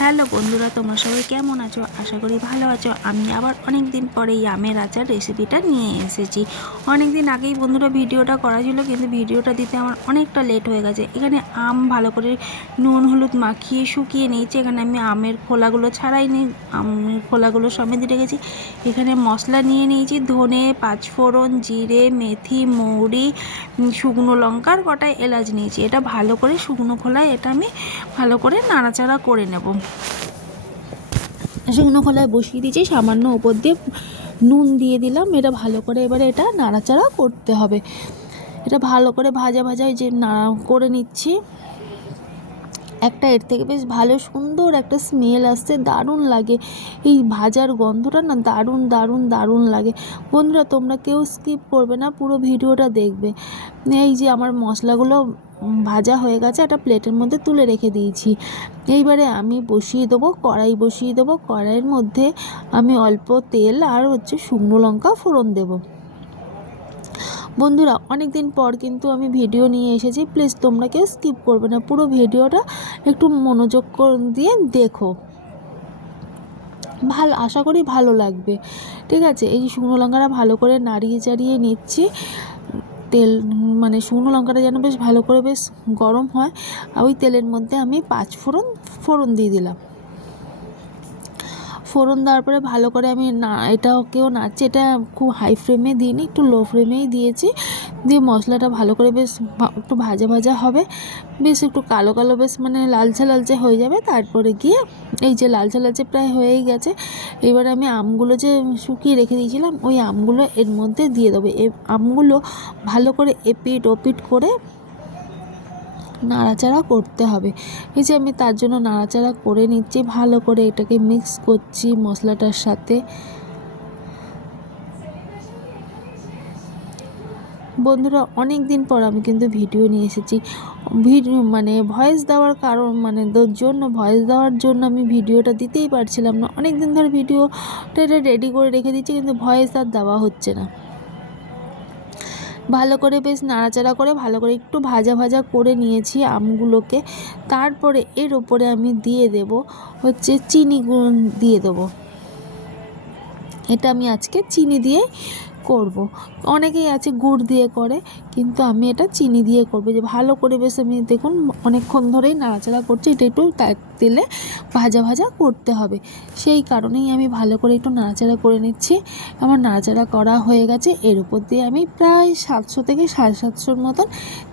Hello বন্ধুরা, তোমরা সবাই কেমন আছো? আশা করি ভালো আছো। আমি আবার অনেক দিন পরে এই আমের আচার রেসিপিটা নিয়ে এসেছি। অনেক দিন আগেই বন্ধুরা ভিডিওটা করা ছিল, কিন্তু ভিডিওটা দিতে আমার অনেকটা লেট হয়ে গেছে। এখানে আম ভালো করে নুন, হলুদ মাখিয়ে শুকিয়ে নিয়েছি। এখানে আমি আমের খোলাগুলো ছাড়াই নিই আমের খোলাগুলো সমেত রেখেছি। এখানে মশলা নিয়ে নিয়েছি, ধনে, পাঁচফোড়ন, জিরে, মেথি, মৌরি, শুকনো লঙ্কার কটায় এলাচ নিয়েছি। এটা ভালো করে শুকনো খোলায় এটা আমি ভালো করে নাড়াচাড়া করে নেব। শুকনো খোলায় বসিয়ে দিয়েছি, সামান্য উপর দিয়ে নুন দিয়ে দিলাম। এটা ভালো করে এবারে এটা নাড়াচাড়া করতে হবে। এটা ভালো করে ভাজা ভাজায় যে নাড়া করে নিচ্ছি। একটা এর থেকে বেশ ভালো সুন্দর একটা স্মেল আসছে, দারুণ লাগে। এই ভাজার গন্ধটা না দারুণ দারুণ দারুণ লাগে। বন্ধুরা, তোমরা কেউ স্কিপ করবে না, পুরো ভিডিওটা দেখবে। এই যে আমার মশলাগুলো ভাজা হয়ে গেছে, একটা প্লেটের মধ্যে তুলে রেখে দিয়েছি। এইবারে আমি বসিয়ে দেবো, কড়াই বসিয়ে দেবো। কড়াইয়ের মধ্যে আমি অল্প তেল আর হচ্ছে শুকনো লঙ্কা ফোড়ন দেবো। বন্ধুরা অনেক দিন পর কিন্তু আমি ভিডিও নিয়ে এসেছি। প্লিজ তোমরা কেউ স্কিপ করবে না। পুরো ভিডিওটা একটু মনোযোগ দিয়ে দেখো। ভালো আশা করি ভালো লাগবে। ঠিক আছে? এই শুকনো লঙ্কাটা ভালো করে নাড়িয়ে চাড়িয়ে নিচ্ছি। তেল মানে শুকনো লঙ্কাটা যেন বেশ ভালো করে বেশ গরম হয়। আর ওই তেলের মধ্যে আমি পাঁচ ফোড়ন ফোড়ন দিয়ে দিলাম। ফোড়ন দেওয়ার পরে ভালো করে আমি না এটাকেও নাড়ছি, এটা খুব হাই ফ্লেমে দিইনি, একটু লো ফ্লেমেই দিয়েছি। দিয়ে মশলাটা ভালো করে বেশ একটু ভাজা ভাজা হবে। বেশ একটু কালো কালো বেশ মানে লালচে লালচে হয়ে যাবে। তারপরে গিয়ে এই যে লালচে লালচে প্রায় হয়েই গেছে, এবার আমি আমগুলো যে শুকিয়ে রেখে দিয়েছিলাম, ওই আমগুলো এর মধ্যে দিয়ে দেবো। এ আমগুলো ভালো করে এপিট ওপিট করে নাড়াচাড়া করতে হবে। এই যে আমি তার জন্য নাড়াচাড়া করে নিচ্ছি, ভালো করে এটাকে মিক্স করছি মশলাটার সাথে। বন্ধুরা অনেক দিন পর আমি কিন্তু ভিডিও নিয়ে এসেছি। ভিডিও মানে ভয়েস দেওয়ার কারণ মানে জন্য ভয়েস দেওয়ার জন্য আমি ভিডিওটা দিতেই পারছিলাম না। অনেক দিন ধরে ভিডিওটা রেডি করে রেখে দিচ্ছি, কিন্তু ভয়েস আর দেওয়া হচ্ছে না। ভালো করে বেশ নাড়াচাড়া করে, ভালো করে একটু ভাজা ভাজা করে নিয়েছি আমগুলোকে। তারপরে এর উপরে আমি দিয়ে দেব হচ্ছে চিনি দিয়ে দেবো। এটা আমি আজকে চিনি দিয়ে করব। অনেকেই আছে গুড় দিয়ে করে, কিন্তু আমি এটা চিনি দিয়ে করব। যে ভালো করে বেশ আমি দেখুন, অনেকক্ষণ ধরেই নাড়াচাড়া করছি, এটা একটু তেলে ভাজা ভাজা করতে হবে। সেই কারণেই আমি ভালো করে একটু নাড়াচাড়া করে নিচ্ছি। আমার নাড়াচাড়া করা হয়ে গেছে, এর উপর দিয়ে আমি প্রায় সাতশো থেকে সাড়ে সাতশোর মতন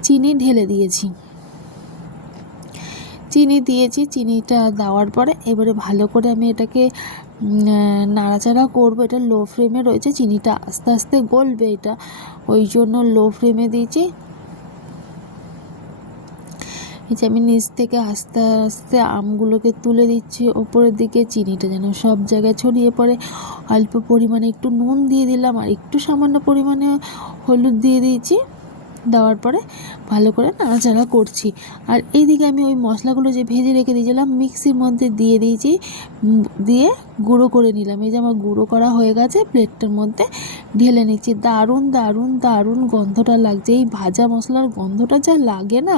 চিনি ঢেলে দিয়েছি। চিনি দিয়েছি, চিনিটা দেওয়ার পরে এবারে ভালো করে আমি এটাকে নাড়াচাড়া করব। এটা লো ফ্লেমে রয়েছে, চিনিটা আস্তে আস্তে গলবে এটা। ওই জন্য লো ফ্লেমে দিয়েছি। এই যে আমি নিচ থেকে আস্তে আস্তে আমগুলোকে তুলে দিচ্ছি, ওপরের দিকে চিনিটা যেন সব জায়গায় ছড়িয়ে পড়ে। অল্প পরিমাণে একটু নুন দিয়ে দিলাম, আর একটু সামান্য পরিমাণে হলুদ দিয়ে দিয়েছি। দেওয়ার পরে ভালো করে নাড়াচাড়া করছি। আর এইদিকে আমি ওই মশলাগুলো যে ভেজে রেখে দিয়েছিলাম, মিক্সির মধ্যে দিয়ে দিয়েছি দিয়ে গুঁড়ো করে নিলাম। এই যে আমার গুঁড়ো করা হয়ে গেছে, প্লেটটার মধ্যে ঢেলে নিচ্ছি। দারুণ দারুণ দারুণ গন্ধটা লাগছে। এই ভাজা মশলার গন্ধটা যা লাগে না,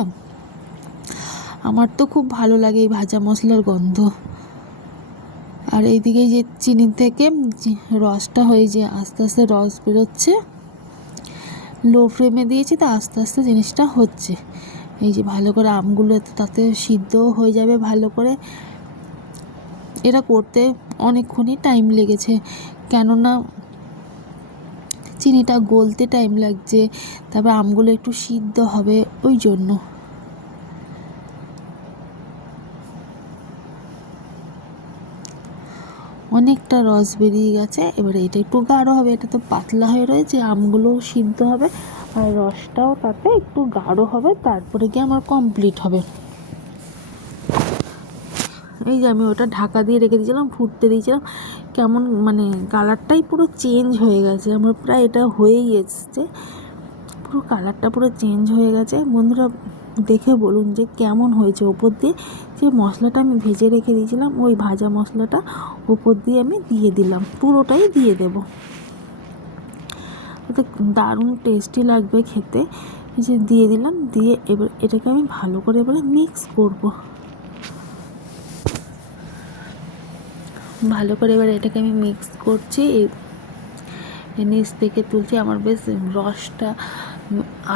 আমার তো খুব ভালো লাগে এই ভাজা মশলার গন্ধ। আর এইদিকে যে চিনি থেকে রসটা হয়ে যে আস্তে আস্তে রস বেরোচ্ছে লো ফ্লেমে দিয়েছি তা আস্তে আস্তে জিনিসটা হচ্ছে। এই যে ভালো করে আমগুলো তাতে সিদ্ধও হয়ে যাবে ভালো করে। এটা করতে অনেকক্ষণই টাইম লেগেছে। কেননা চিনিটা গলতে টাইম লাগছে, তারপর আমগুলো একটু সিদ্ধ হবে ওই জন্য। অনেকটা রস বেরিয়ে গেছে। এবারে এটা একটু গাঢ় হবে। এটা তো পাতলা হয়ে রয়েছে, আমগুলোও সিদ্ধ হবে। আর রসটাও তাতে একটু গাঢ় হবে, তারপরে গিয়ে আমার কমপ্লিট হবে। এই যে আমি ওটা ঢাকা দিয়ে রেখে দিয়েছিলাম, ফুটতে দিয়েছিলাম। কেমন মানে কালারটাই পুরো চেঞ্জ হয়ে গেছে। আমার প্রায় এটা হয়েই এসছে। পুরো কালারটা পুরো চেঞ্জ হয়ে গেছে। বন্ধুরা, দেখে বলুন যে কেমন হয়েছে ওপর দিয়ে। যে মশলাটা আমি ভেজে রেখে দিয়েছিলাম, ওই ভাজা মশলাটা ওপর দিয়ে আমি দিয়ে দিলাম। পুরোটাই দিয়ে দেব। ওতে দারুণ টেস্টি লাগবে খেতে। যে দিয়ে দিলাম, দিয়ে এবার এটাকে আমি ভালো করে এবারে মিক্স করব। ভালো করে এবার এটাকে আমি মিক্স করছি। নিচ থেকে তুলছি। আমার বেশ রসটা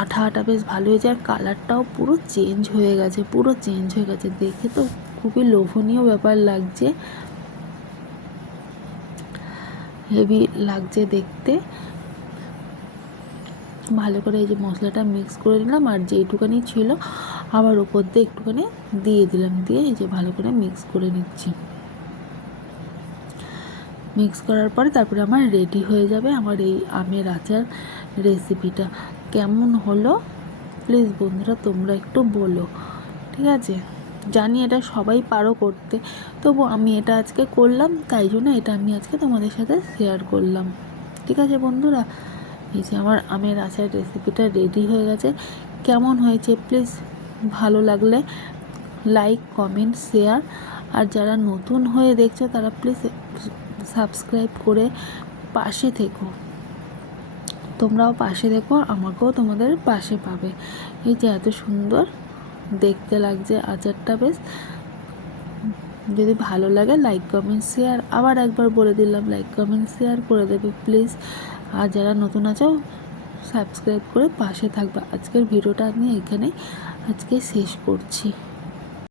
আঠা আঠা বেশ ভালো হয়েছে আর কালারটাও পুরো চেঞ্জ হয়ে গেছে, পুরো চেঞ্জ হয়ে গেছে। দেখে তো খুবই লোভনীয় ব্যাপার লাগছে। হেভি লাগছে দেখতে। ভালো করে এই যে মশলাটা মিক্স করে নিলাম আর যেইটুকানি ছিল আবার ওপর দিয়ে একটুখানি দিয়ে দিলাম, দিয়ে এই যে ভালো করে মিক্স করে নিচ্ছি। মিক্স করার পরে তারপরে আমার রেডি হয়ে যাবে আমার এই আমের আচার রেসিপিটা কেমন হলো? প্লিজ বন্ধুরা, তোমরা একটু বলো। ঠিক আছে? জানি এটা সবাই পারো করতে। তবু আমি এটা আজকে করলাম, তাই জন্য এটা আমি আজকে তোমাদের সাথে শেয়ার করলাম। ঠিক আছে বন্ধুরা? এই যে আমার আমের আচার রেসিপিটা রেডি হয়ে গেছে। কেমন হয়েছে? প্লিজ ভালো লাগলে লাইক কমেন্ট শেয়ার আর যারা নতুন হয়ে দেখছ, তারা প্লিজ সাবস্ক্রাইব করে পাশে থেকো। তোমরাও পাশে দেখো, আমাকেও তোমাদের পাশে পাবে। এই যে এত সুন্দর দেখতে লাগছে আচারটা বেশ। যদি ভালো লাগে লাইক কমেন্ট শেয়ার আবার একবার বলে দিলাম লাইক কমেন্ট শেয়ার করে দেবে প্লিজ আর যারা নতুন আছো সাবস্ক্রাইব করে পাশে থাকবে। আজকের ভিডিওটা আমি এখানে আজকে শেষ করছি।